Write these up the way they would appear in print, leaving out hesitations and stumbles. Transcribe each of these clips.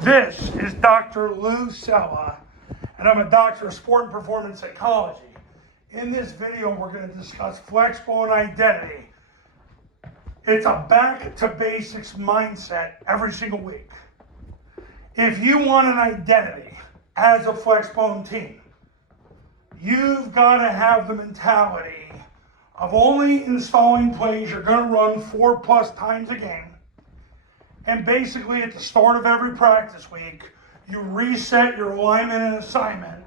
This is Dr. Lou Sella, and I'm a doctor of sport and performance psychology. In this video, we're going to discuss Flexbone identity. It's a back to basics mindset every single week. If you want an identity as a Flexbone team, you've got to have the mentality of only installing plays you're going to run 4+ times a game. And basically, at the start of every practice week, you reset your alignment and assignment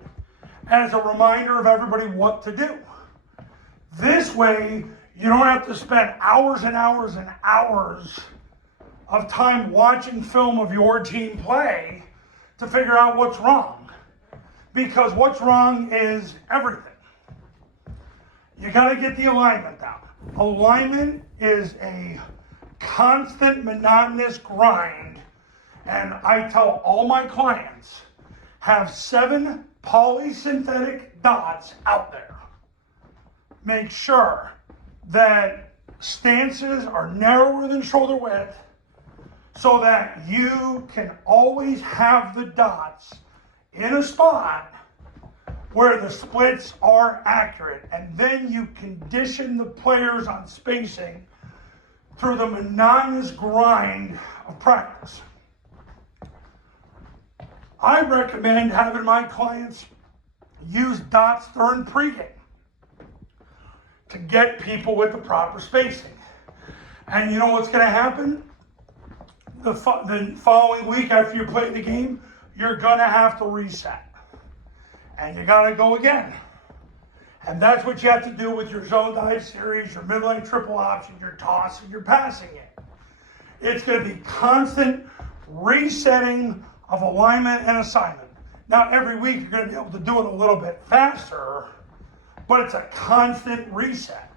as a reminder of everybody what to do. This way, you don't have to spend hours and hours and hours of time watching film of your team play to figure out what's wrong. Because what's wrong is everything. You got to get the alignment down. Alignment is a constant monotonous grind, and I tell all my clients, have 7 polysynthetic dots out there. Make sure that stances are narrower than shoulder width so that you can always have the dots in a spot where the splits are accurate, and then you condition the players on spacing through the monotonous grind of practice. I recommend having my clients use dots during pregame to get people with the proper spacing. And you know what's going to happen? The following week after you play the game, you're going to have to reset. And you got to go again. And that's what you have to do with your zone dive series, your mid-lane triple option, your toss, and your passing it. It's going to be constant resetting of alignment and assignment. Now, every week you're going to be able to do it a little bit faster, but it's a constant reset.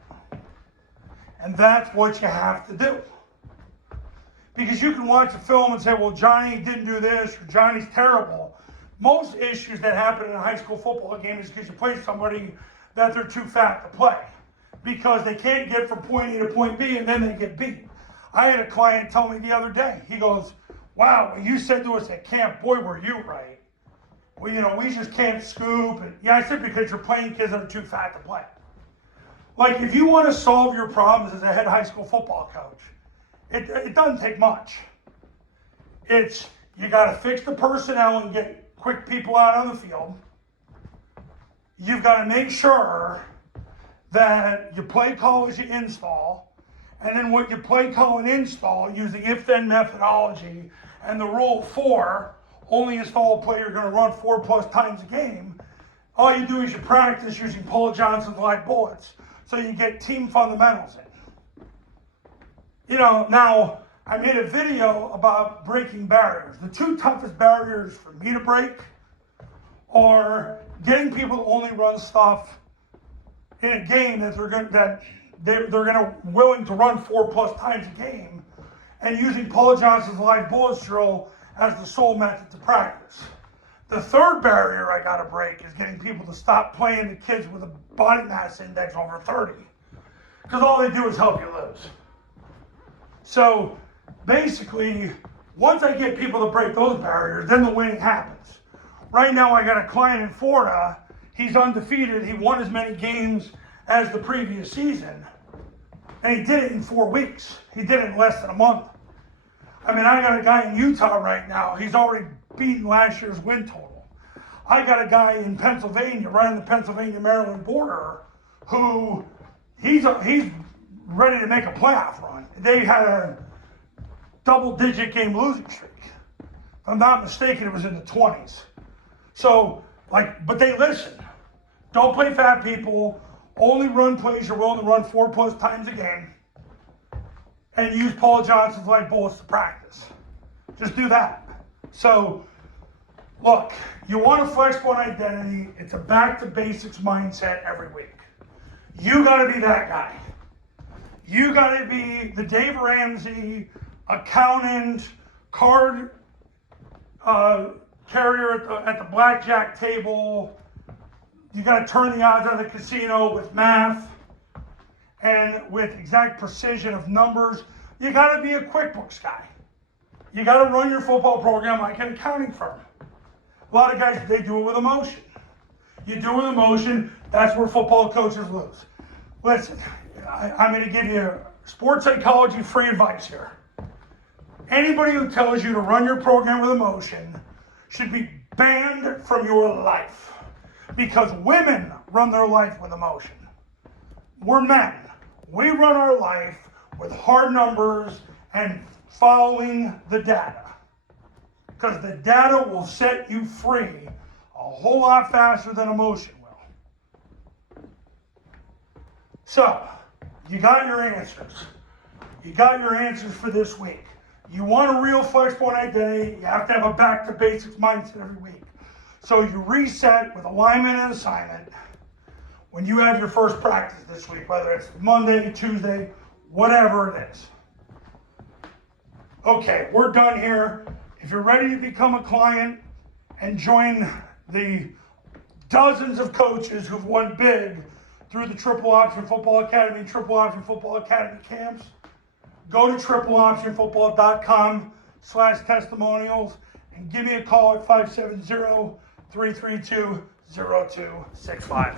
And that's what you have to do. Because you can watch a film and say, well, Johnny didn't do this, or Johnny's terrible. Most issues that happen in a high school football game is because you play somebody that they're too fat to play because they can't get from point A to point B and then they get beat. I had a client tell me the other day, he goes, wow, you said to us at camp, boy, were you right. Well, we just can't scoop. And yeah, I said because you're playing kids that are too fat to play. Like, if you want to solve your problems as a head high school football coach, it doesn't take much. It's, you got to fix the personnel and get quick people out on the field. You've got to make sure that you play call as you install, and then what you play call and install using if-then methodology and the rule of 4, only install a play you're going to run 4+ times a game. All you do is you practice using Paul Johnson's light bullets so you get team fundamentals in. Now, I made a video about breaking barriers. The 2 toughest barriers for me to break are getting people to only run stuff in a game that they're willing to run 4+ times a game, and using Paul Johnson's live bullets drill as the sole method to practice. The 3rd barrier I got to break is getting people to stop playing the kids with a body mass index over 30, because all they do is help you lose. So basically, once I get people to break those barriers, then the winning happens. Right now, I got a client in Florida. He's undefeated. He won as many games as the previous season. And he did it in 4 weeks. He did it in less than a month. I got a guy in Utah right now. He's already beaten last year's win total. I got a guy in Pennsylvania, right on the Pennsylvania-Maryland border, who he's ready to make a playoff run. They had a double-digit game losing streak. If I'm not mistaken, it was in the 20s. So, but they listen. Don't play fat people. Only run plays you're willing to run 4+ times a game. And use Paul Johnson's light bullets to practice. Just do that. So, look, you want a Flexbone identity. It's a back to basics mindset every week. You got to be that guy. You got to be the Dave Ramsey, accountant, card carrier at the blackjack table. You got to turn the odds on the casino with math and with exact precision of numbers. You got to be a QuickBooks guy. You got to run your football program like an accounting firm. A lot of guys, they do it with emotion. You do it with emotion, that's where football coaches lose. Listen, I'm going to give you sports psychology free advice here. Anybody who tells you to run your program with emotion should be banned from your life, because women run their life with emotion. We're men. We run our life with hard numbers and following the data, because the data will set you free a whole lot faster than emotion will. So, you got your answers. You got your answers for this week. You want a real Flexbone identity, you have to have a back to basics mindset every week. So you reset with alignment and assignment when you have your first practice this week, whether it's Monday, Tuesday, whatever it is. Okay, we're done here. If you're ready to become a client and join the dozens of coaches who've won big through the Triple Option Football Academy, Triple Option Football Academy camps, go to tripleoptionfootball.com/testimonials and give me a call at 570-332-0265.